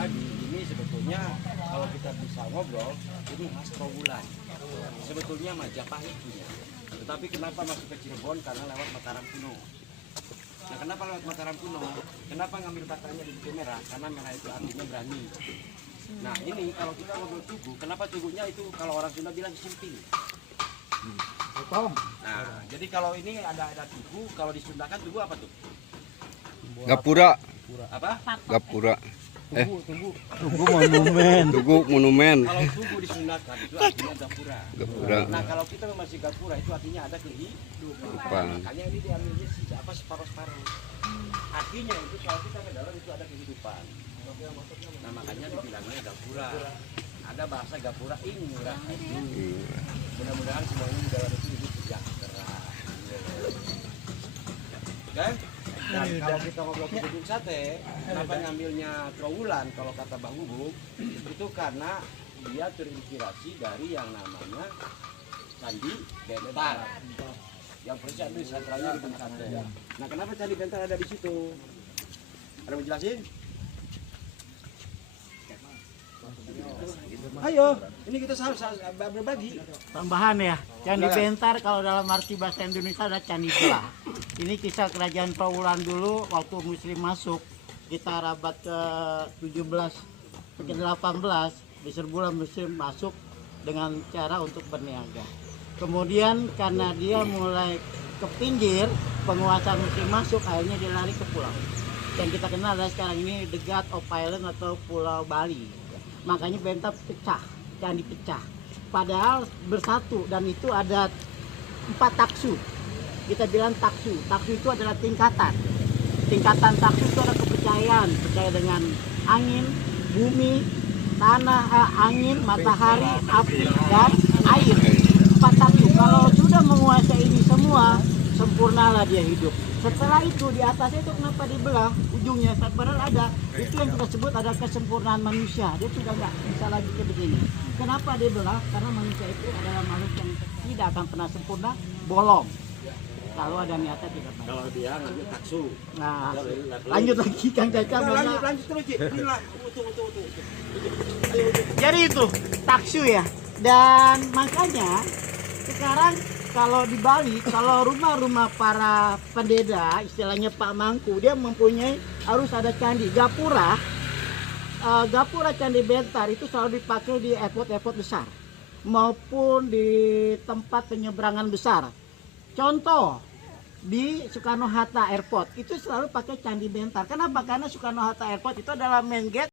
lagi, ini sebetulnya kalau kita bisa ngobrol, ini khas Trawulan. Sebetulnya Majapahit punya. Tetapi kenapa masuk ke Cirebon? Karena lewat Mataram kuno. Nah, kenapa lewat Mataram kuno? Kenapa ngambil katanya di Bukit Merah? Karena merah itu artinya berani. Nah, ini kalau kita ngobrol tugu, kenapa tugunya itu kalau orang Sunda bilang simping? Nah, jadi kalau ini ada tugu, kalau disundakan tugu apa tuh? Gapura. Apa? Gapura. Tugu monumen. Tugu monumen. Kalau tugu disundakan itu artinya gapura. Gapura. Nah, kalau kita masih gapura itu artinya ada kehidupan. Makanya ini diambilnya separuh-separuh. Artinya itu kalau kita ke dalam itu ada kehidupan. Nah, makanya dibilangnya gapura. Ada bahasa gapura ingurah itu. Mudah-mudahan semuanya di dalam itu hidup sejahtera. Oke? Dan kalau kita ngobrol ke gedung sate, kenapa ngambilnya Trawulan kalau kata Bang Guguk, itu karena dia terinspirasi dari yang namanya Candi Bentar. Yang persis itu sentralnya gedung sate. Nah, kenapa Candi Bentar ada di situ? Ada mau jelasin? Ayo, ini kita harus berbagi. Tambahan ya, Candi Bentar kalau dalam arti bahasa Indonesia ada Candi Belah. Ini kisah kerajaan Trawulan dulu waktu Muslim masuk, kita rabat ke 17 ke 18 diserbulah Muslim masuk dengan cara untuk berniaga. Kemudian karena dia mulai ke pinggir, penguasa Muslim masuk, akhirnya dia lari ke pulau. Yang kita kenal adalah sekarang ini The God of Island atau Pulau Bali. Makanya Bentar pecah, candi pecah. Padahal bersatu dan itu ada 4 taksu. Kita bilang taksu. Taksu itu adalah tingkatan. Tingkatan taksu itu ada kepercayaan, percaya dengan angin, bumi, tanah, angin, matahari, api, dan air. 4 taksu. Kalau sudah menguasai ini semua, sempurnalah dia hidup. Setelah itu di atasnya itu kenapa dibelah ujungnya, padahal ada itu yang kita sebut ada kesempurnaan manusia. Dia sudah nggak bisa lagi kayak begini. Kenapa dia belah? Karena manusia itu adalah makhluk yang tidak akan pernah sempurna, bolong. Kalau ada niatnya tidak baik. Kalau dia ngambil taksu. Nah, lanjut lagi Kang Caca. Lanjut terus, Ci. Jadi itu taksu ya. Dan makanya sekarang kalau di Bali, kalau rumah-rumah para pendeta, istilahnya Pak Mangku, dia mempunyai harus ada candi. Gapura, Gapura Candi Bentar itu selalu dipakai di airport-airport besar maupun di tempat penyeberangan besar. Contoh di Soekarno Hatta Airport itu selalu pakai Candi Bentar. Kenapa? Karena Soekarno Hatta Airport itu adalah main gate